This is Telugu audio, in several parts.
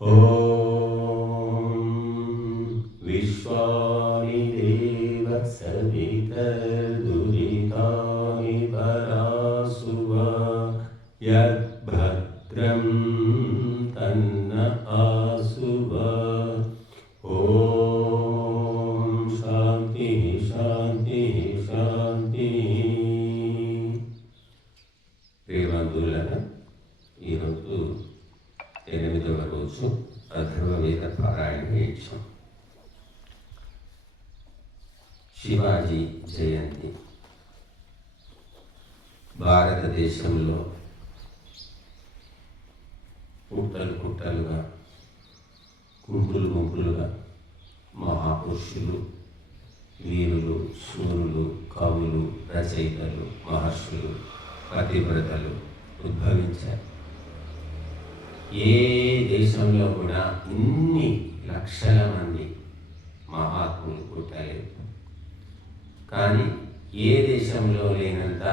ॐ विश्वानि देव सवितर्दुरितानि परासुव यद्भद्रं तन्न आसुव। ॐ शान्ति शान्ति शान्ति। ప్రియబంధువులారా, ఈరోజు 8వ రోజు అథర్వవేద పారాయణ చేయించాం. శివాజీ జయంతి భారతదేశంలో పుట్టలు పుట్టలుగా, గుంపులు గుంపులుగా మహాపురుషులు, వీరులు, శూరులు, కవులు, రచయితలు, మహర్షులు, పతివ్రతలు ఉద్భవించారు. ఏ దేశంలో కూడా ఇన్ని లక్షల మంది మహాత్ములు పుట్టలేదు. కానీ ఏ దేశంలో లేనంత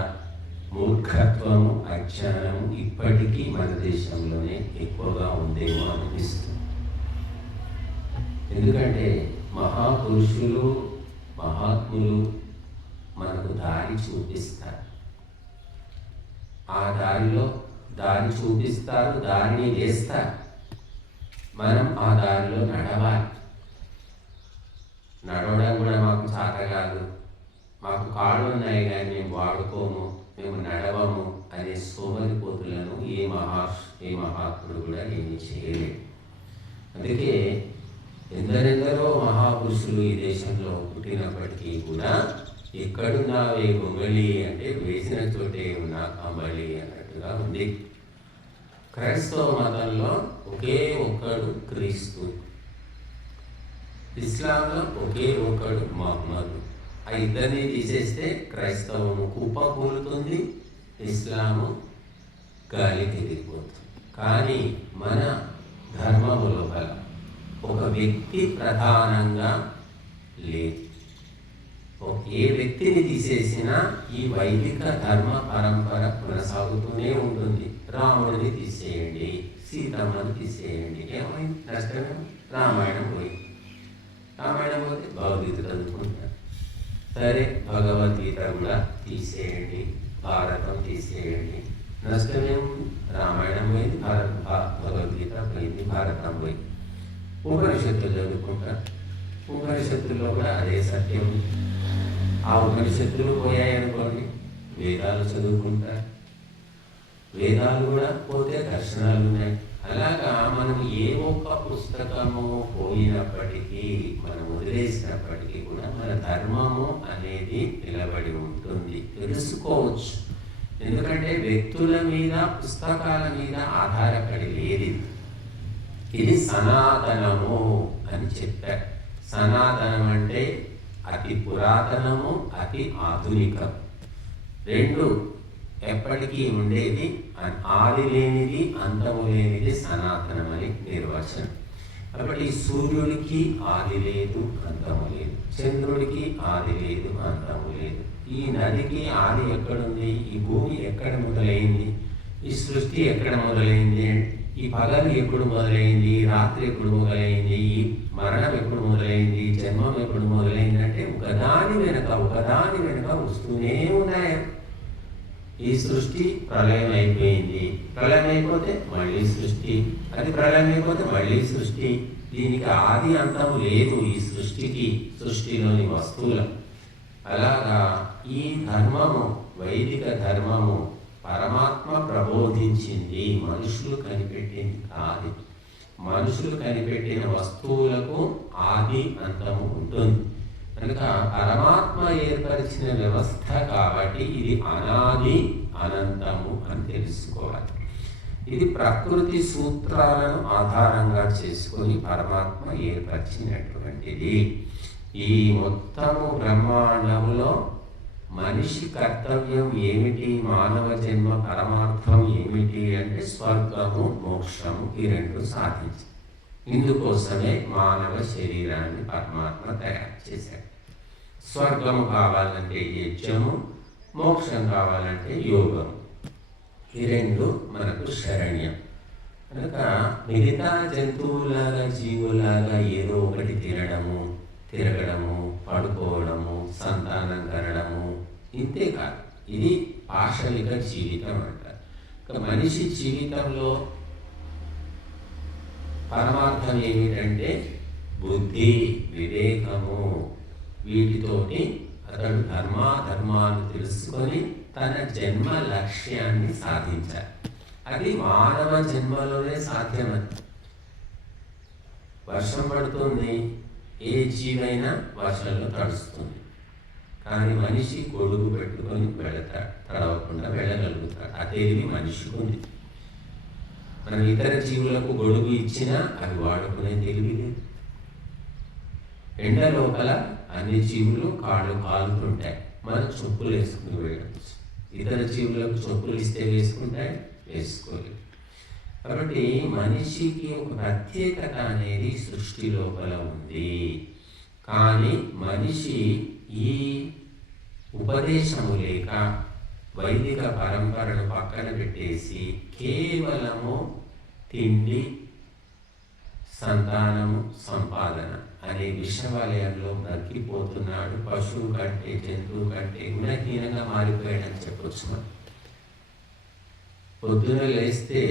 మూర్ఖత్వము, అజ్ఞానము ఇప్పటికీ మన దేశంలోనే ఎక్కువగా ఉందేమో అనిపిస్తుంది. ఎందుకంటే మహాపురుషులు, మహాత్ములు మనకు దారి చూపిస్తారు. ఆ దారిలో దారి చూపిస్తారు, దారిని వేస్తారు. మనం ఆ దారిలో నడవాలి. నడవడం కూడా మాకు చేత కాదు, మాకు కాళ్ళు ఉన్నాయి కానీ మేము వాడుకోము, మేము నడవము అనే సోమరిపోతులను ఏ మహాత్ముడు కూడా ఏమీ చేయలేదు. అందుకే ఎందరెందరో మహాపురుషులు ఈ దేశంలో పుట్టినప్పటికీ కూడా ఎక్కడున్నావే గొంగళి అంటే వేసిన చోటే ఉన్నా కంబళి అన్నట్టుగా ఉంది. క్రైస్తవ మతంలో ఒకే ఒక్కడు క్రీస్తు, ఇస్లాంలో ఒకే ఒక్కడు మహమ్మదు. ఆ ఇద్దరిని తీసేస్తే క్రైస్తవము కుప్పకూలుతుంది, ఇస్లాము గాలి తిరిగిపోతుంది. కానీ మన ధర్మము లోపల ఒక వ్యక్తి ప్రధానంగా లేదు. ఏ వ్యక్తిని తీసేసినా ఈ వైదిక ధర్మ పరంపర కొనసాగుతూనే ఉంటుంది. రాముడిని తీసేయండి, సీతమ్మని తీసేయండి, ఏమైంది? నష్టమే. రామాయణం పోయింది. రామాయణం పోతే భగవద్గీత చదువుకుంటారు. సరే, భగవద్గీత కూడా తీసేయండి, భారతం తీసేయండి, నష్టమేముంది? రామాయణం పోయింది, భగవద్గీత పోయింది, భారతం పోయింది. ఉపనిషత్తులు చదువుకుంటారు. ఉపనిషత్తుల్లో కూడా అదే సత్యం. ఆ ఉపనిషత్తులు పోయాయనుకోండి, వేదాలు చదువుకుంటారు. వేదాలు కూడా పోతే దర్శనాలు ఉన్నాయి. అలాగా మనం ఏ ఒక్క పుస్తకము పోయినప్పటికీ, మనం వదిలేసినప్పటికీ కూడా మన ధర్మము అనేది నిలబడి ఉంటుంది. తెలుసుకోవచ్చు. ఎందుకంటే వ్యక్తుల మీద, పుస్తకాల మీద ఆధారపడి లేదు. ఇది సనాతనము అని చెప్పారు. సనాతనం అంటే అతి పురాతనము, అతి ఆధునికం, రెండు ఎప్పటికీ ఉండేది, ఆది లేనిది, అంతము లేనిది సనాతనం అని నిర్వచనం. కాబట్టి సూర్యుడికి ఆది లేదు, అంతము లేదు. చంద్రుడికి ఆది లేదు, అంతము లేదు. ఈ నదికి ఆది ఎక్కడుంది? ఈ భూమి ఎక్కడ మొదలైంది? ఈ సృష్టి ఎక్కడ మొదలైంది? ఈ పగలు ఎప్పుడు మొదలైంది? రాత్రి ఎప్పుడు మొదలైంది? ఈ మరణం ఎప్పుడు మొదలైంది? జన్మం ఎప్పుడు మొదలైంది? అంటే ఒకదాని వెనుక వస్తూనే ఉన్నాయి. ఈ సృష్టి ప్రళయం అయిపోయింది, ప్రళయం అయిపోతే మళ్ళీ సృష్టి, అది ప్రళయం అయిపోతే మళ్ళీ సృష్టి. దీనికి ఆది అంతము లేదు ఈ సృష్టికి, సృష్టిలోని వస్తువులు. అలాగా ఈ ధర్మము, వైదిక ధర్మము పరమాత్మ ప్రబోధించింది, మనుషులు కనిపెట్టింది కాదు. మనుషులు కనిపెట్టిన వస్తువులకు ఆది అంతము ఉంటుంది. కనుక పరమాత్మ ఏర్పరిచిన వ్యవస్థ కాబట్టి ఇది అనాది అనంతము అని తెలుసుకోవాలి. ఇది ప్రకృతి సూత్రాలను ఆధారంగా చేసుకొని పరమాత్మ ఏర్పరిచినటువంటిది. ఈ మొత్తము బ్రహ్మాండంలో మనిషి కర్తవ్యం ఏమిటి, మానవ జన్మ పరమార్థం ఏమిటి అంటే స్వర్గము, మోక్షము, ఈ రెండు సాధించి. ఇందుకోసమే మానవ శరీరాన్ని పరమాత్మ తయారు చేశాడు. స్వర్గము కావాలంటే యజ్ఞము, మోక్షం కావాలంటే యోగము, ఈ రెండు మనకు శరణ్యం. కనుక మిగతా జంతువులాగా జీవులాగా ఏదో ఒకటి తిరగడము, పడుకోవడము, సంతానం కనడము, ఇంతే కాదు. ఇది పాశవిక జీవితం అంటారు. మనిషి జీవితంలో పరమార్థం ఏమిటంటే బుద్ధి, వివేకము. వీటితోటి అతడు ధర్మాలు తెలుసుకొని తన జన్మ లక్ష్యాన్ని సాధించాలి. అది మానవ జన్మలోనే సాధ్యమని. వర్షం పడుతుంది, ఏ జీవైనా వర్షంలో తడుస్తుంది. కానీ మనిషి గొడుగు పెట్టుకొని వెళతాడు, తడవకుండా వెళ్ళగలుగుతాడు. ఆ తెలివి మనిషికి ఉంది. మనం ఇతర జీవులకు గొడుగు ఇచ్చినా అవి వాడుకునే తెలివి లేదు. ఎండ లోపల అన్ని జీవులు కాళ్ళు కాలుతుంటాయి, మనం చెప్పులు వేసుకుని వెళ్ళవచ్చు. ఇతర జీవులకు చెప్పులు ఇస్తే వేసుకుంటాయి, వేసుకోలేదు. కాబట్టి మనిషికి ఒక ప్రత్యేకత అనేది సృష్టి లోపల ఉంది. కానీ మనిషి ఈ ఉపదేశము లేక వైదిక పరంపరను పక్కన పెట్టేసి కేవలము తిండి, సంతానము, సంపాదన అనే విషవలయంలో నక్కిపోతున్నాడు. పశువు కంటే, జంతువు కంటే గుణహీనంగా మారిపోయాడని చెప్పొచ్చు. మనం పొద్దున లేస్తే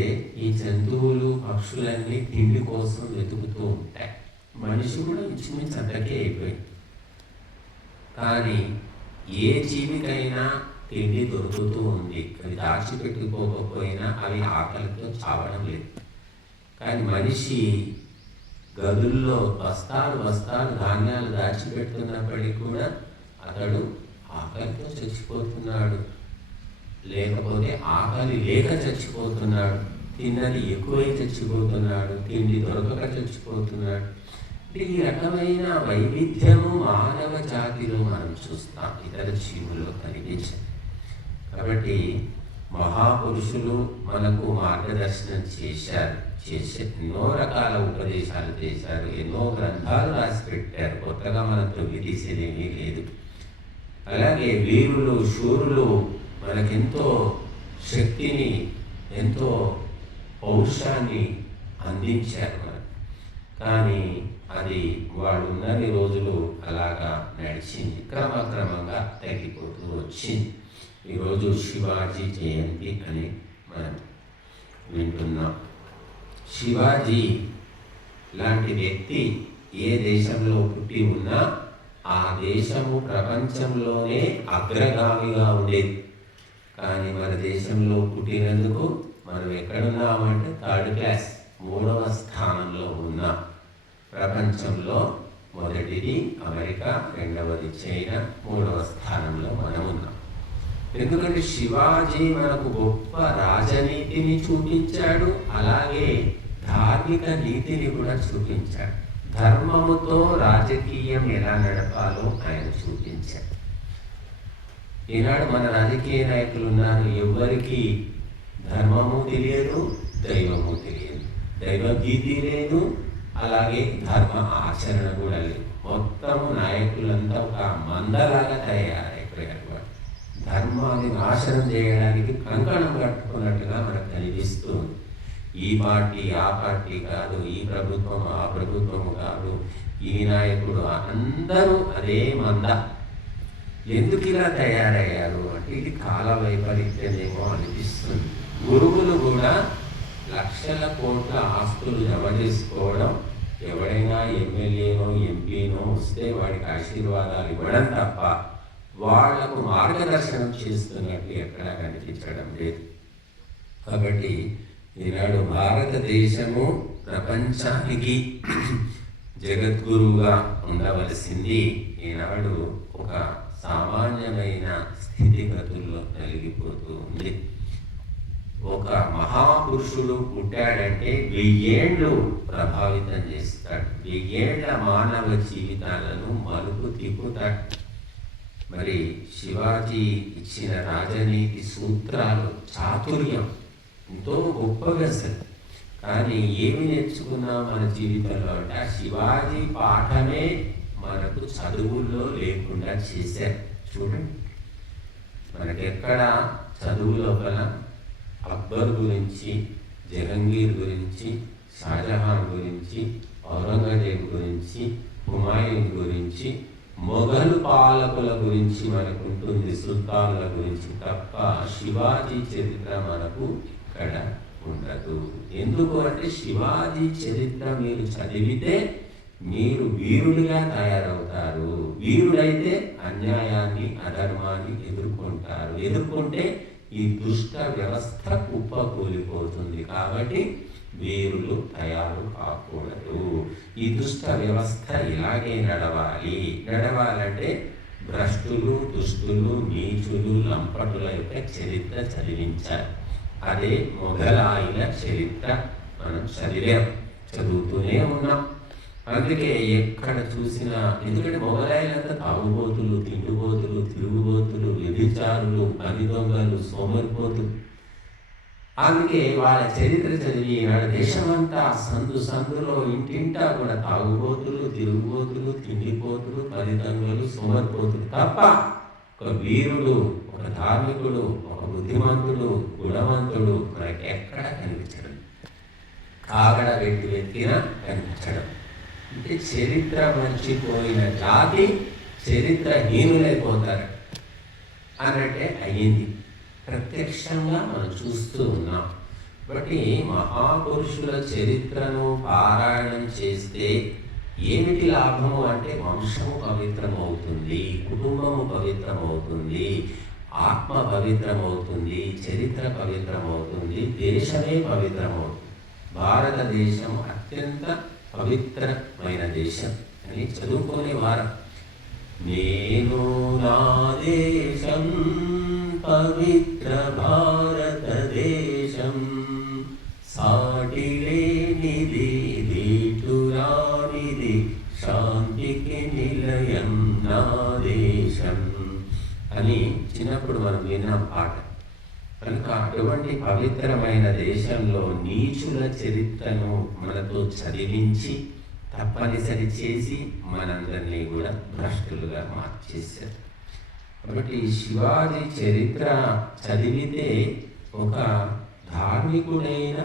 ఈ జంతువులు, పక్షులన్నీ తిండి కోసం వెతుకుతూ ఉంటాయి. మనిషి కూడా ఇంచుమించు అంతకే అయిపోయింది. కానీ ఏ జీవికైనా తిండి దొరుకుతూ ఉంది. అవి దాచిపెట్టుకోకపోయినా అవి ఆకలితో చావడం లేదు. కానీ మనిషి గదుల్లో బస్తాలు ధాన్యాలు దాచిపెడుతున్నప్పటికీ కూడా అతడు ఆకలితో చచ్చిపోతున్నాడు, లేకపోతే ఆకలి లేక చచ్చిపోతున్నాడు. తిన్నది ఎక్కువై చచ్చిపోతున్నాడు, తిండి దొరకక చచ్చిపోతున్నాడు. ఈ రకమైన వైవిధ్యము మానవ జాతిలో మనం చూస్తాం, ఇతర జీవుల్లో కనిపించదు. కాబట్టి మహాపురుషులు మనకు మార్గదర్శనం చేశారు, ఎన్నో రకాల ఉపదేశాలు చేశారు, ఎన్నో గ్రంథాలు రాసి పెట్టారు. కొత్తగా మనం తొంగి తీసేదేమీ లేదు. అలాగే వీరులు, శూరులు మనకెంతో శక్తిని, ఎంతో పౌరుషాన్ని అందించారు మనకు. కానీ అది వాళ్ళు ఉన్నన్ని రోజులు అలాగా నడిచింది, క్రమక్రమంగా తగ్గిపోతూ వచ్చింది. ఈరోజు శివాజీ జయంతి అని మనం వింటున్నాం. శివాజీ లాంటి వ్యక్తి ఏ దేశంలో పుట్టి ఉన్నా ఆ దేశము ప్రపంచంలోనే అగ్రగామిగా ఉండేది. కానీ మన దేశంలో పుట్టినందుకు మనం ఎక్కడున్నామంటే థర్డ్ క్లాస్, 3వ స్థానంలో ఉన్నాం. ప్రపంచంలో మొదటిది అమెరికా, 2వది చైనా, 3వ స్థానంలో మనం ఉన్నాం. ఎందుకంటే శివాజీ మనకు గొప్ప రాజనీతిని చూపించాడు, అలాగే ధార్మిక నీతిని కూడా చూపించాడు. ధర్మముతో రాజకీయం ఎలా నడపాలో ఆయన చూపించాడు. ఈనాడు మన రాజకీయ నాయకులు ఉన్నారు, ఎవరికి ధర్మము తెలియదు, దైవము తెలియదు, దైవభీతి లేదు, అలాగే ధర్మ ఆచరణ కూడా లేదు. మొత్తము నాయకులంతా ఒక మందలాగా తయారైపోయారు. ధర్మాన్ని నాశనం చేయడానికి కంకణం కట్టుకున్నట్టుగా మనకు కనిపిస్తుంది. ఈ పార్టీ ఆ పార్టీ కాదు, ఈ ప్రభుత్వం ఆ ప్రభుత్వము కాదు, ఈ నాయకుడు, అందరూ అదే మంద. ఎందుకు ఇలా తయారయ్యారు అంటే ఇది కాల వైపరీత్యమేమో అనిపిస్తుంది. గురువులు కూడా లక్షల కోట్ల ఆస్తులు జమ చేసుకోవడం, ఎవడైనా ఎమ్మెల్యేనో ఎంపీనో వస్తే వాడికి ఆశీర్వాదాలు ఇవ్వడం తప్ప వాళ్లకు మార్గదర్శనం చేస్తున్నట్టు ఎక్కడా కనిపించడం లేదు. కాబట్టి ఈనాడు భారతదేశము ప్రపంచానికి జగద్గురువుగా ఉండవలసింది ఈనాడు ఒక సామాన్యమైన స్థితిగతుల్లో నలిగిపోతూ ఉంది. ఒక మహాపురుషుడు పుట్టాడంటే 1000 ఏళ్ళు ప్రభావితం చేస్తాడు, 1000 ఏళ్ల మానవ జీవితాలను మలుపు తిప్పుతాడు. మరి శివాజీ ఇచ్చిన రాజనీతి సూత్రాలు, చాతుర్యం ఎంతో గొప్పగా అసలు. కానీ ఏమి నేర్చుకున్నాం మన జీవితంలో అంటే ఆ శివాజీ పాఠమే మనకు చదువుల్లో లేకుండా చేశారు. చూడండి, మనకెక్కడ చదువు లోపల అక్బర్ గురించి, జహంగీర్ గురించి, షాజహాన్ గురించి, ఔరంగజేబు గురించి, హుమాయూన్ గురించి, మొఘలు పాలకుల గురించి మనకు ఉంటుంది, సుల్తాన్ల గురించి తప్ప శివాజీ చరిత్ర మనకు ఇక్కడ ఉండదు. ఎందుకు అంటే శివాజీ చరిత్ర మీరు చదివితే మీరు వీరుడిగా తయారవుతారు. వీరుడైతే అన్యాయాన్ని, అధర్మాన్ని ఎదుర్కొంటారు. ఎదుర్కొంటే ఈ దుష్ట వ్యవస్థ కుప్పకూలిపోతుంది. కాబట్టి వీరులు తయారు కాకూడదు. ఈ దుష్ట వ్యవస్థ ఇలాగే నడవాలంటే భ్రష్టులు, దుష్టులు, నీచులు, లంపటుల యొక్క చరిత్ర చదివించాలి. అదే మొఘలాయుల చరిత్ర మనం చదువుతూనే ఉన్నాం. అందుకే ఎక్కడ చూసినా, ఎందుకంటే మొఘలాయులంతా తాగుబోతులు, తిండిబోతులు, తిరుగుబోతులు, వ్యభిచారులు, పని దొంగలు, సోమరిపోతులు. అందుకే వాళ్ళ చరిత్ర చదివి దేశమంతా సందులో ఇంటింటా కూడా తాగుబోతులు, తిరుగుబోతులు, తిండిపోతులు, పని దొంగలు, సోమరిపోతులు తప్ప ఒక వీరుడు, ఒక ధార్మికుడు, ఒక బుద్ధిమంతుడు, గుణవంతుడు మనకి ఎక్కడ కనిపించడం. కాగడ పెట్టి వెతికినా కనిపించడం. అంటే చరిత్ర మర్చిపోయిన జాతి చరిత్రహీనులైపోతారు అన్నట్టే అయ్యింది. ప్రత్యక్షంగా మనం చూస్తూ ఉన్నాం. బట్టి మహాపురుషుల చరిత్రను పారాయణం చేస్తే ఏమిటి లాభము అంటే వంశము పవిత్రమవుతుంది, కుటుంబము పవిత్రమవుతుంది, ఆత్మ పవిత్రమవుతుంది, చరిత్ర పవిత్రమవుతుంది, దేశమే పవిత్రమవుతుంది. భారతదేశం అత్యంత పవిత్రమైన దేశం అని చదువుకునే వారం. నేను నా దేశం పవిత్ర భారతదేశం, సాటి లేనిది, దీటురానిది, శాంతికి నిలయం నా దేశం అని చిన్నప్పుడు మనం విన్నాం పాట. కనుక అటువంటి పవిత్రమైన దేశంలో నీచుల చరిత్రను మనతో చదివించి తప్పనిసరి చేసి మనందరినీ కూడా భ్రష్టులుగా మార్చేశారు. కాబట్టి శివాజీ చరిత్ర చదివితే ఒక ధార్మికుడైన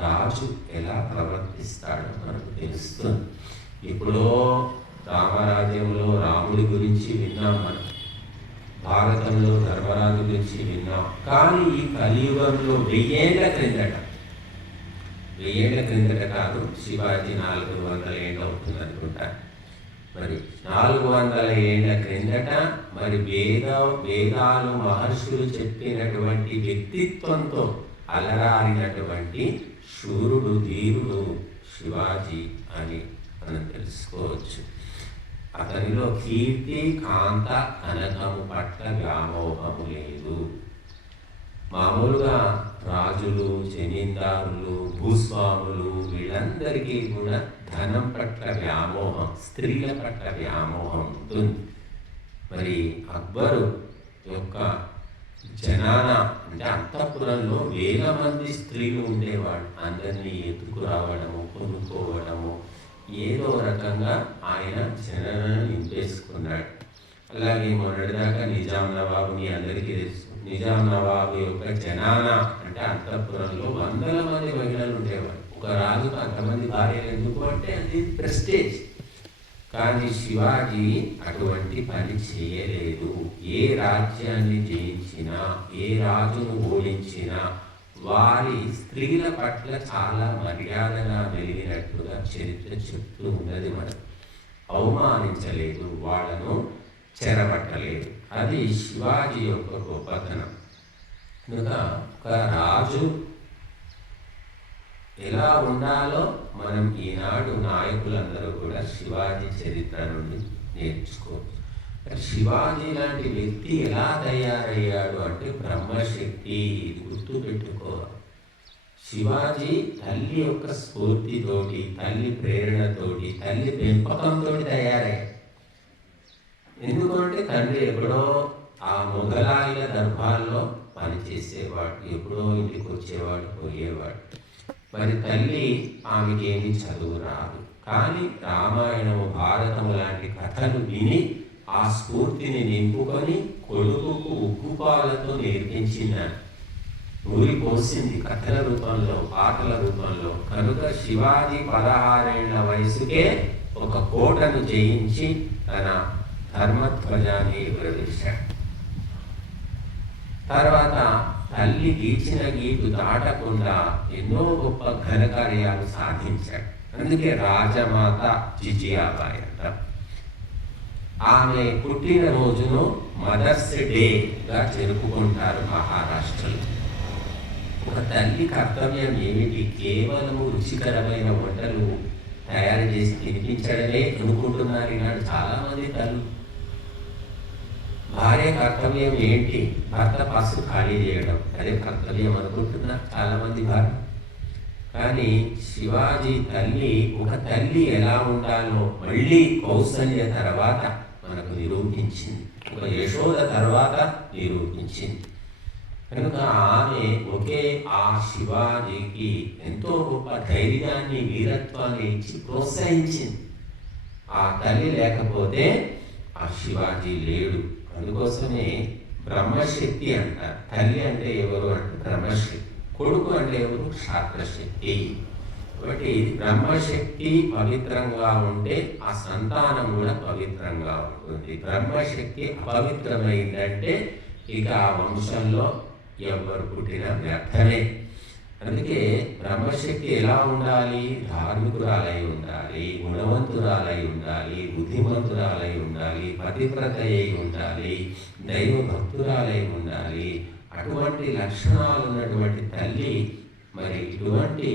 రాజు ఎలా ప్రవర్తిస్తాడో మనకు తెలుస్తుంది. ఇప్పుడు రామరాజ్యంలో రాముడి గురించి విన్నాం మనం, భారతంలో ధర్మరాజు గురించి విన్నాం. కానీ ఈ కలియుగంలో 1000 ఏళ్ల క్రిందట కాదు, శివాజీ 400 ఏళ్ళు అవుతుంది అనుకుంటా. మరి 400 ఏళ్ల క్రిందట మరి వేదాలు మహర్షులు చెప్పినటువంటి వ్యక్తిత్వంతో అలరారినటువంటి శూరుడు, ధీరుడు శివాజీ అని మనం తెలుసుకోవచ్చు. అతనిలో కీర్తి, కాంత, కనకము పట్ల వ్యామోహము లేదు. మామూలుగా రాజులు, జమీందారులు, భూస్వాములు వీళ్ళందరికీ కూడా ధనం పట్ల వ్యామోహం, స్త్రీల పట్ల వ్యామోహం ఉంటుంది. మరి అక్బరు యొక్క జనాన అంటే అంతఃపురంలో 1000 మంది స్త్రీలు ఉండేవాడు. అందరినీ ఎత్తుకురావడము, కొనుక్కోవడము, ఏదో రకంగా ఆయన జనాలను నింపేసుకున్నాడు. అలాగే మొన్నటిదాకా నిజాం నవాబు, మీ అందరికీ తెలుసు, నిజాం నవాబు యొక్క జనాన అంటే అంతఃపురంలో 100 మంది మహిళలు ఉండేవాడు. ఒక రాజుకు అంతమంది భార్యలు ఎందుకు అంటే అది ప్రెస్టేజ్. కానీ శివాజీ అటువంటి పని చేయలేదు. ఏ రాజ్యాన్ని జయించినా, ఏ రాజును ఓడించినా వారి స్త్రీల పట్ల చాలా మర్యాదగా మెలిగినట్టుగా చరిత్ర చెప్తూ ఉన్నది. మనం అవమానించలేదు, వాళ్ళను చెరపట్టలేదు. అది శివాజీ యొక్క గొప్పతనం. కనుక ఒక రాజు ఎలా ఉండాలో మనం ఈనాడు నాయకులందరూ కూడా శివాజీ చరిత్ర నుండి నేర్చుకోవచ్చు. శివాజీ లాంటి వ్యక్తి ఎలా తయారయ్యాడు అంటే బ్రహ్మశక్తి. గుర్తుపెట్టుకోవాలి, శివాజీ తల్లి యొక్క స్ఫూర్తితోటి, తల్లి ప్రేరణతోటి, తల్లి పెంపకంతో తయారయ్యాడు. ఎందుకంటే తండ్రి ఎప్పుడో ఆ మొఘలాయుల దర్బార్లో పనిచేసేవాడు, ఎప్పుడో ఇంటికి వచ్చేవాడు, పోయేవాడు. మరి తల్లి ఆమెకేమి చదువు రాదు. కానీ రామాయణము, భారతము లాంటి కథలు విని ఆ స్ఫూర్తిని నింపుకొని కొడుకుకు ఉగ్గుపాలతో నేర్పించిందని. ఊరిపోసింది కథల రూపంలో, పాటల రూపంలో. కనుక శివాజీ 16 ఏళ్ల వయసుకే ఒక కోటను జయించి తన ధర్మధ్వజాన్ని ఎగురవేశాడు. తర్వాత తల్లి గీచిన గీటు దాటకుండా ఎన్నో గొప్ప ఘనకార్యాలు సాధించాడు. అందుకే రాజమాత జిజియాబాయి అంటాం. ఆమె పుట్టిన రోజును మదర్స్ డేగా జరుపుకుంటారు మహారాష్ట్రలో. ఒక తల్లి కర్తవ్యం ఏమిటి? కేవలము రుచికరమైన వంటలు తయారు చేసి తినిపించడమే అనుకుంటున్నారు ఈనాడు చాలామంది తల్లు. భార్య కర్తవ్యం ఏంటి? భర్త పసు ఖాళీ చేయడం, అదే కర్తవ్యం అనుకుంటున్నారు చాలామంది భార్య. కానీ శివాజీ తల్లి, ఒక తల్లి ఎలా ఉండాలో మళ్ళీ కౌసల్య తర్వాత మనకు నిరూపించింది, ఒక యశోద తర్వాత నిరూపించింది. కనుక ఆమె ఒకే ఆ శివాజీకి ఎంతో గొప్ప ధైర్యాన్ని, వీరత్వాన్ని ఇచ్చి ప్రోత్సహించింది. ఆ తల్లి లేకపోతే ఆ శివాజీ లేడు. అందుకోసమే బ్రహ్మశక్తి అంటారు. తల్లి అంటే ఎవరు అంటే బ్రహ్మశక్తి, కొడుకు అంటే ఎవరు? క్షాత్రశక్తి. కాబట్టి బ్రహ్మశక్తి పవిత్రంగా ఉంటే ఆ సంతానం కూడా పవిత్రంగా ఉంటుంది. బ్రహ్మశక్తి అపవిత్రమైందంటే ఇక ఆ వంశంలో ఎవరు పుట్టినా వ్యర్థమే. అందుకే బ్రహ్మశక్తి ఎలా ఉండాలి? ధార్మికురాలై ఉండాలి, గుణవంతురాలై ఉండాలి, బుద్ధిమంతురాలై ఉండాలి, పతివ్రత అయి ఉండాలి, దైవ భక్తురాలై ఉండాలి. అటువంటి లక్షణాలు ఉన్నటువంటి తల్లి మరి ఇటువంటి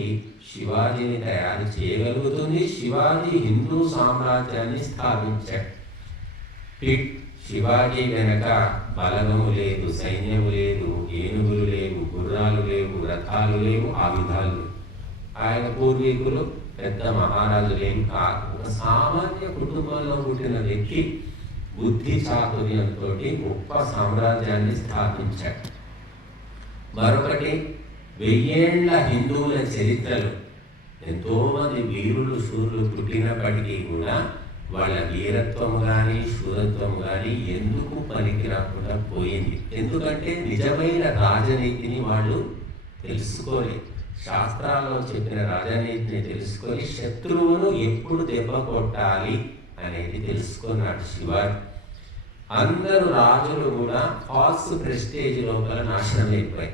శివాజీని తయారు చేయగలుగుతుంది. శివాజీ హిందూ సామ్రాజ్యాన్ని స్థాపించాడు. శివాజీ వెనక బలగము లేదు, సైన్యము లేదు, ఏనుగులు లేవు, గుర్రాలు లేవు, రథాలు లేవు, ఆయుధాలు. ఆయన పూర్వీకులు పెద్ద మహారాజులేం కాదు. ఒక సామాన్య కుటుంబంలో పుట్టిన వ్యక్తి బుద్ధి చాతుర్యంతో గొప్ప సామ్రాజ్యాన్ని స్థాపించాడు. మరొకటి, 1000 ఏళ్ల హిందువుల చరిత్రలో ఎంతోమంది వీరులు, శూరులు పుట్టినప్పటికీ కూడా వాళ్ళ వీరత్వం కానీ శూరత్వం కానీ ఎందుకు పనికి రాకుండా పోయింది? ఎందుకంటే నిజమైన రాజనీతిని వాళ్ళు తెలుసుకోలేదు. శాస్త్రాల్లో చెప్పిన రాజనీతిని తెలుసుకొని శత్రువును ఎప్పుడు దెబ్బ కొట్టాలి అనేది తెలుసుకున్నాడు శివాజీ. అందరూ రాజులు కూడా ఫాల్స్ ప్రెస్టేజ్ లోపల నాశనం అయిపోయాయి.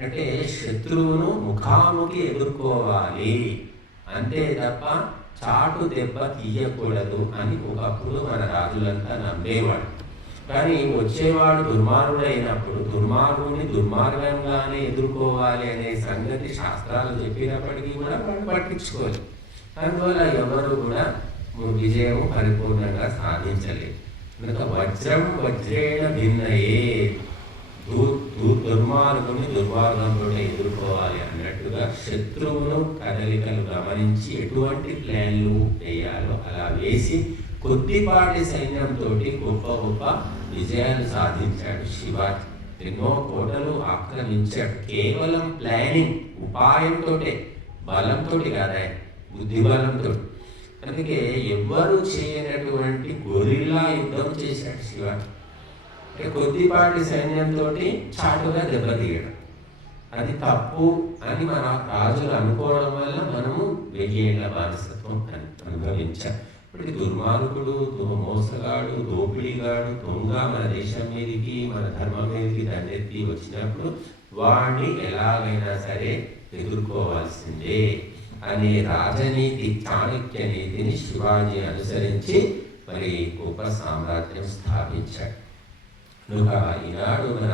అంటే శత్రువును ముఖాముఖి ఎదుర్కోవాలి అంతే తప్ప చాటు దెబ్బ తీయకూడదు అని ఒకప్పుడు మన రాజులంతా నమ్మేవాడు. కానీ వచ్చేవాడు దుర్మార్గుడైనప్పుడు దుర్మార్గుని దుర్మార్గంగానే ఎదుర్కోవాలి అనే సంగతి శాస్త్రాలు చెప్పినప్పటికీ కూడా వాళ్ళు పట్టించుకోలేదు. అందువల్ల ఎవరు కూడా విజయం పరిపూర్ణంగా సాధించలేదు. కనుక వజ్రం వజ్రేణ భిన్నయే, దుర్మార్గుని దుర్మార్గంతో ఎదుర్కోవాలి అన్నట్టుగా శత్రువును కదలికలు గమనించి ఎటువంటి ప్లాన్లు వేయాలో అలా వేసి కొద్దిపాటి సైన్యంతో గొప్ప గొప్ప విజయాలు సాధించాడు శివాజీ. ఎన్నో కోటలు ఆక్రమించాడు. కేవలం ప్లానింగ్, ఉపాయంతో, బలంతో కాదా, బుద్ధిబలంతో. అందుకే ఎవ్వరూ చేయనటువంటి గొరిల్లా యుద్ధం చేశాడు శివాజీ. కొద్దిపాటి సైన్యంతో చాటుగా దెబ్బతీయడం, అది తప్పు అని మన రాజులు అనుకోవడం వల్ల మనము 1000 ఏళ్ల బానిసత్వం అనుభవించాం. ఇప్పుడు దుర్మార్గుడు, మోసగాడు, దోపిడీగాడు, దొంగ మన దేశం మీదకి, మన ధర్మం మీదకి దండెత్తి వచ్చినప్పుడు వాడిని ఎలాగైనా సరే ఎదుర్కోవాల్సిందే అనే రాజనీతి, చాణక్య నీతిని శివాజీ అనుసరించి మరి గొప్ప సామ్రాజ్యం స్థాపించాడు. కనుక ఈనాడు మన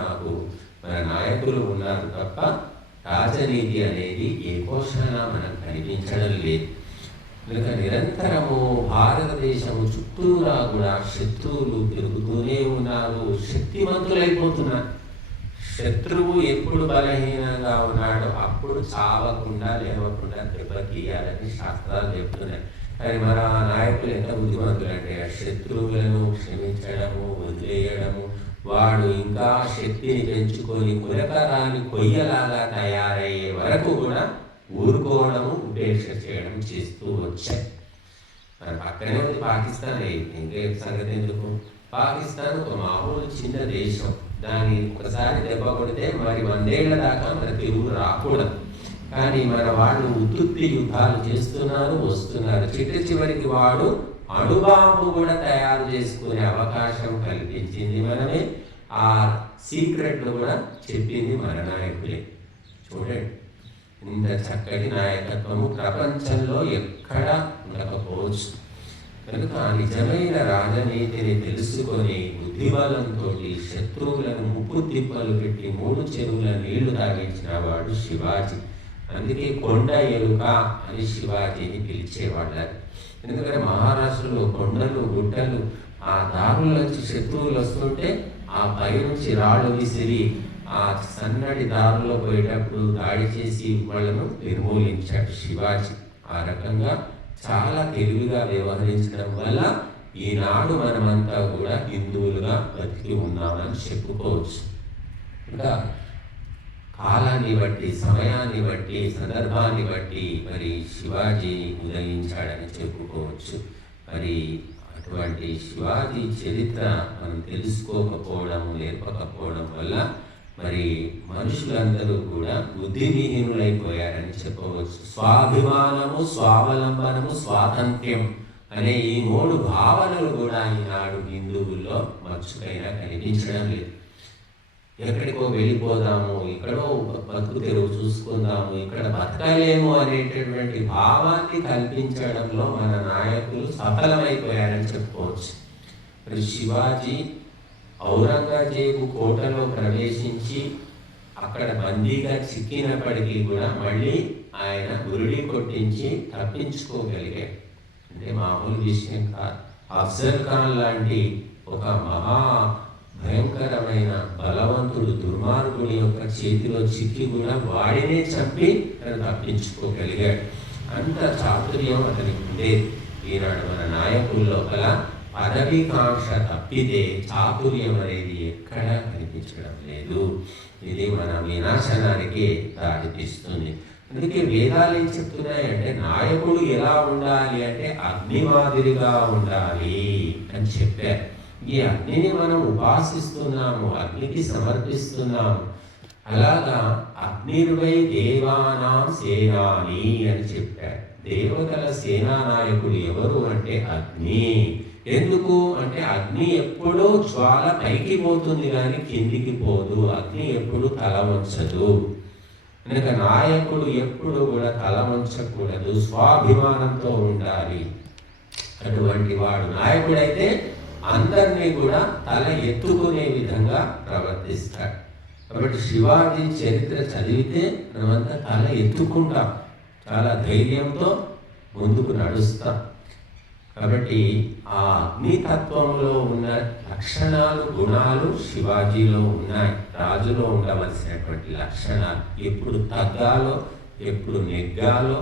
నాయకులు ఉన్నారు తప్ప రాజనీతి అనేది ఏ కోశాన మనకు కనిపించడం లేదు. కనుక నిరంతరము భారతదేశము చుట్టూరా కూడా శత్రువులు పెరుగుతూనే ఉన్నారు, శక్తివంతులైపోతున్నారు. శత్రువు ఎప్పుడు బలహీనంగా ఉన్నాడో అప్పుడు చావకుండా లేవకుండా దెబ్బతీయాలని శాస్త్రాలు చెప్తున్నాయి. కానీ మన నాయకులు ఎంత బుద్ధిమంతులు అంటే శత్రువులను క్షమించడము, వదిలేయడము, వాడు ఇంకా శక్తిని పెంచుకొని కులకరాన్ని కొయ్యలాగా తయారయ్యే వరకు కూడా ఊరుకోవడము, ఉపేక్ష చేయడం చేస్తూ వచ్చాయి. మన పక్కనే ఉంది పాకిస్తాన్. ఇంకే సంగతి ఎందుకు? పాకిస్తాన్ ఒక మామూలు చిన్న దేశం, దాన్ని ఒకసారి దెబ్బ కొడితే మరి 100 ఏళ్ల దాకా మన తిరుగు రాకూడదు. కానీ మన వాళ్ళు ఉత్తుత్తి యుద్ధాలు చేస్తున్నారు, వస్తున్నారు. చివరికి వాడు అణుబాంబు కూడా తయారు చేసుకునే అవకాశం కల్పించింది మనమే. ఆ సీక్రెట్లు కూడా చెప్పింది మన నాయకులే. చూడండి, ఇంత చక్కటి నాయకత్వము ప్రపంచంలో ఎక్కడా ఉండకపోవచ్చు. కనుక నిజమైన రాజనీతిని తెలుసుకొని బుద్ధిబలంతో శత్రువులను ముప్పు తిప్పలు పెట్టి 3 చెరువుల నీళ్లు తాగించిన వాడు శివాజీ. అందుకే కొండ ఎలుక అని శివాజీని పిలిచేవాళ్ళు. ఎందుకంటే మహారాష్ట్రలో కొండలు గుట్టలు, ఆ దారుల్లోంచి శత్రువులు వస్తుంటే ఆ పై నుంచి రాళ్ళు విసిరి ఆ సన్నటి దారుల్లో పోయేటప్పుడు దాడి చేసి వాళ్ళను నిర్మూలించాడు శివాజీ. ఆ రకంగా చాలా తెలివిగా వ్యవహరించడం వల్ల ఈనాడు మనమంతా కూడా హిందువులుగా బతికి ఉన్నామని చెప్పుకోవచ్చు. ఇంకా కాలాన్ని బట్టి, సమయాన్ని బట్టి, సందర్భాన్ని బట్టి మరి శివాజీ ఉదయించాడని చెప్పుకోవచ్చు. మరి అటువంటి శివాజీ చరిత్ర మనం తెలుసుకోకపోవడం, నేర్పకపోవడం వల్ల మరి మనుషులందరూ కూడా బుద్ధివిహీనులైపోయారని చెప్పవచ్చు. స్వాభిమానము, స్వావలంబనము, స్వాతంత్ర్యం అనే ఈ 3 భావనలు కూడా ఈనాడు హిందువుల్లో మచ్చుకైనా కనిపించడం లేదు. ఎక్కడికో వెళ్ళిపోదాము, ఇక్కడో బతుకు తెరువు చూసుకుందాము, ఇక్కడ బతకలేము అనేటటువంటి భావాన్ని కల్పించడంలో మన నాయకులు సఫలమైపోయారని చెప్పుకోవచ్చు. మరి శివాజీ ఔరంగజేబు కోటలో ప్రవేశించి అక్కడ బందీగా చిక్కినప్పటికీ కూడా మళ్ళీ ఆయన గురిడి కొట్టించి తప్పించుకోగలిగాడు. అంటే మామూలు విషయం కాదు. అఫ్జల్ ఖాన్ లాంటి ఒక మహా భయంకరమైన బలవంతుడు దుర్మార్గుని యొక్క చేతిలో చిక్కి కూడా వాడినే చంపి తను తప్పించుకోగలిగాడు. అంత చాతుర్యం అతనికి ఉండేది. ఈనాడు మన నాయకుల్లో గల పదవికాంక్ష తప్పితే చాతుర్యం అనేది ఎక్కడా కనిపించడం లేదు. ఇది మన వినాశనానికి దారితీస్తుంది. అందుకే వేదాలు ఏం చెప్తున్నాయంటే నాయకుడు ఎలా ఉండాలి అంటే అగ్ని మాదిరిగా ఉండాలి అని చెప్పారు. ఈ అగ్నిని మనం ఉపాసిస్తున్నాము, అగ్నికి సమర్పిస్తున్నాము. అలాగా అగ్నిర్వై దేవానాం సేనాని అని చెప్పారు. దేవతల సేనానాయకుడు ఎవరు అంటే అగ్ని. ఎందుకు అంటే అగ్ని ఎప్పుడూ జ్వాల పైకి పోతుంది కానీ కిందికి పోదు. అగ్ని ఎప్పుడు తల వంచదు. కనుక నాయకుడు ఎప్పుడు కూడా తల వంచకూడదు, స్వాభిమానంతో ఉండాలి. అటువంటి వాడు నాయకుడైతే అందరినీ కూడా తల ఎత్తుకునే విధంగా ప్రవర్తిస్తాడు. కాబట్టి శివాజీ చరిత్ర చదివితే మనమంతా తల ఎత్తుకుంటాం, చాలా ధైర్యంతో ముందుకు నడుస్తాం. కాబట్టి ఆ అగ్నితత్వంలో ఉన్న లక్షణాలు, గుణాలు శివాజీలో ఉన్నాయి. రాజులో ఉండవలసినటువంటి లక్షణాలు. ఎప్పుడు తగ్గాలో, ఎప్పుడు నెగ్గాలో,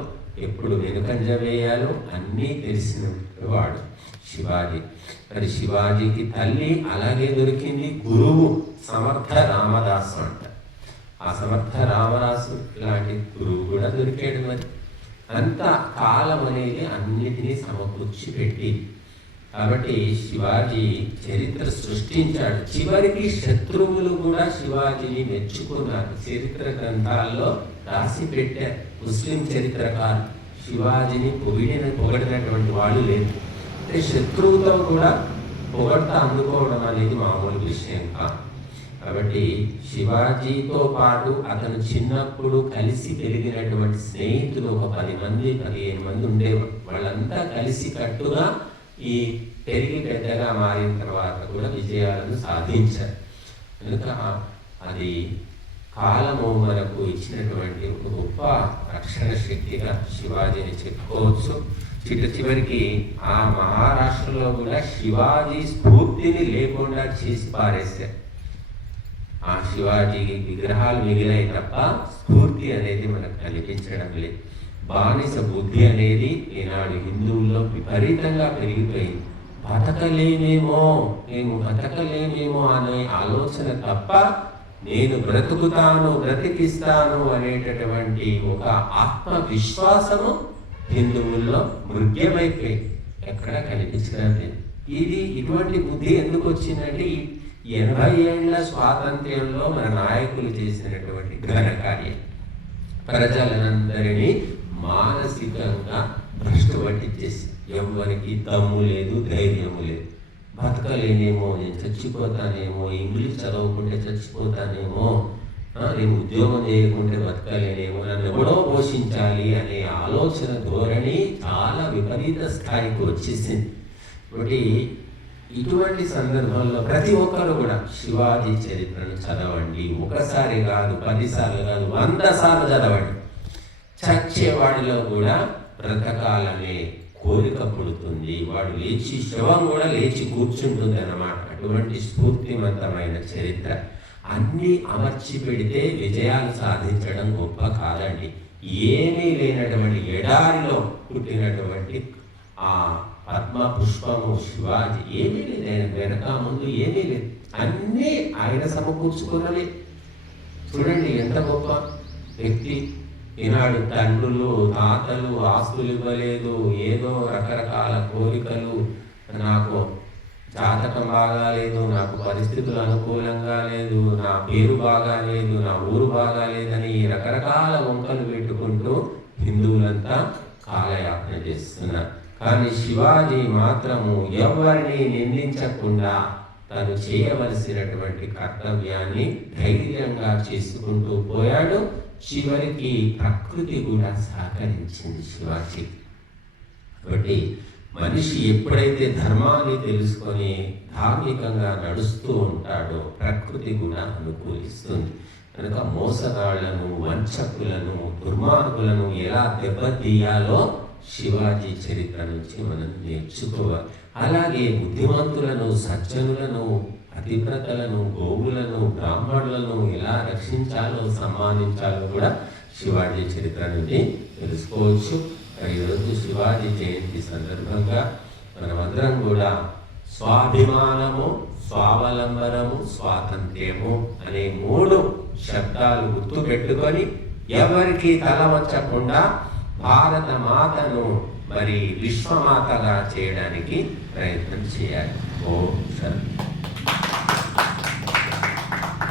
ఎప్పుడు వెనుకంజ వేయాలో అన్నీ తెలిసిన వాడు శివాజీ. మరి శివాజీకి తల్లి అలాగే దొరికింది, గురువు సమర్థ రామదాసు అంట. ఆ సమర్థ రామదాసు లాంటి గురువు కూడా దొరికాడు. మరి అంత కాలం అనేది అన్నిటినీ సమకూర్చి పెట్టి, కాబట్టి శివాజీ చరిత్ర సృష్టించాడు. చివరికి శత్రువులు కూడా శివాజీని మెచ్చుకున్నారు. చరిత్ర గ్రంథాల్లో రాసి పెట్టారు. ముస్లిం చరిత్రకారు శివాజీని పొగడినటువంటి వాళ్ళు లేదు. అంటే శత్రువుతో కూడా పొగడ్త అందుకోవడం అనేది మామూలు విషయం కాదు. కాబట్టి శివాజీతో పాటు అతను చిన్నప్పుడు కలిసి పెరిగినటువంటి స్నేహితులు ఒక 10 మంది 15 మంది ఉండేవారు. వాళ్ళంతా కలిసి కట్టుగా ఈ పెరిగి పెద్దగా మారిన తర్వాత కూడా విజయాలను సాధించారు. కనుక అది కాలము మనకు ఇచ్చినటువంటి ఒక గొప్ప రక్షణ శక్తిగా శివాజీని చెప్పుకోవచ్చు. చివరికి ఆ మహారాష్ట్రలో కూడా శివాజీ స్ఫూర్తిని లేకుండా చేసి పారేశారు. ఆ శివాజీకి విగ్రహాలు మిగిలాయి తప్ప స్ఫూర్తి అనేది మనకు కనిపించడం లేదు. బానిస బుద్ధి అనేది ఈనాడు హిందువుల్లో విపరీతంగా పెరిగిపోయింది. మేము బతకలేమేమో అనే ఆలోచన తప్ప నేను బ్రతుకుతాను, బ్రతికిస్తాను అనేటటువంటి ఒక ఆత్మవిశ్వాసము హిందువుల్లో మృగ్యమైపోయి ఎక్కడా కనిపించడం లేదు. ఇటువంటి బుద్ధి ఎందుకు వచ్చిందంటే 80 ఏళ్ల స్వాతంత్ర్యంలో మన నాయకులు చేసినటువంటి ఘనకార్యం ప్రజలందరినీ మానసికంగా భ్రష్టు పట్టించేసి, ఎవరికి దమ్ము లేదు, ధైర్యము లేదు. బతకలేనేమో, నేను చచ్చిపోతానేమో, ఇంగ్లీష్ చదవకుంటే చచ్చిపోతానేమో, నేను ఉద్యోగం చేయకుంటే బతకలేనేమో, నన్ను ఎవడో పోషించాలి అనే ఆలోచన ధోరణి చాలా విపరీత స్థాయికి వచ్చేసింది. కాబట్టి ఇటువంటి సందర్భంలో ప్రతి ఒక్కరు కూడా శివాజీ చరిత్రను చదవండి. ఒకసారి కాదు, 10 సార్లు కాదు, 100 సార్లు చదవండి. చచ్చేవాడిలో కూడా బ్రతకాలనే కోరిక పుడుతుంది. వాడు లేచి, శవం కూడా లేచి కూర్చుంటుంది అన్నమాట. అటువంటి స్ఫూర్తివంతమైన చరిత్ర. అన్నీ అమర్చి పెడితే విజయాలు సాధించడం గొప్ప కాదండి. ఏమీ లేనటువంటి ఎడారిలో పుట్టినటువంటి ఆ పద్మ పుష్పము శివాజీ, ఏమీ లేదు, ఆయన వెనక ముందు ఏమీ లేదు, అన్నీ ఆయన సమకూర్చుకున్నవి. చూడండి ఎంత గొప్ప వ్యక్తి. ఈనాడు తండ్రులు, తాతలు ఆస్తులు ఇవ్వలేదు, ఏదో రకరకాల కోరికలు, నాకు జాతకం బాగాలేదు, నాకు పరిస్థితులు అనుకూలంగా లేదు, నా పేరు బాగాలేదు, నా ఊరు బాగాలేదని రకరకాల వంకలు పెట్టుకుంటూ హిందువులంతా కాలయాపన చేస్తున్నారు. కానీ శివాజీ మాత్రము ఎవరిని నిందించకుండా తను చేయవలసినటువంటి కర్తవ్యాన్ని ధైర్యంగా చేసుకుంటూ పోయాడు. చివరికి ప్రకృతి కూడా సహకరించింది శివాజీ. కాబట్టి మనిషి ఎప్పుడైతే ధర్మాన్ని తెలుసుకొని ధార్మికంగా నడుస్తూ ఉంటాడో ప్రకృతి కూడా అనుకూలిస్తుంది. కనుక మోసగాళ్లను, వంచకులను, దుర్మార్గులను ఎలా దెబ్బతీయాలో శివాజీ చరిత్ర నుంచి మనం నేర్చుకోవాలి. అలాగే బుద్ధిమంతులను, సజ్జనులను, పతివ్రతలను, గోవులను, బ్రాహ్మణులను ఎలా రక్షించాలో, సమ్మానించాలో కూడా శివాజీ చరిత్ర నుంచి తెలుసుకోవచ్చు. ఈరోజు శివాజీ జయంతి సందర్భంగా మనమందరం కూడా స్వాభిమానము, స్వావలంబనము, స్వాతంత్ర్యము అనే 3 శబ్దాలు గుర్తు పెట్టుకొని ఎవరికి తల వంచకుండా భారత మాతను మరి విశ్వమాతగా చేయడానికి ప్రయత్నం చేయాలి. ఓం శాంతి.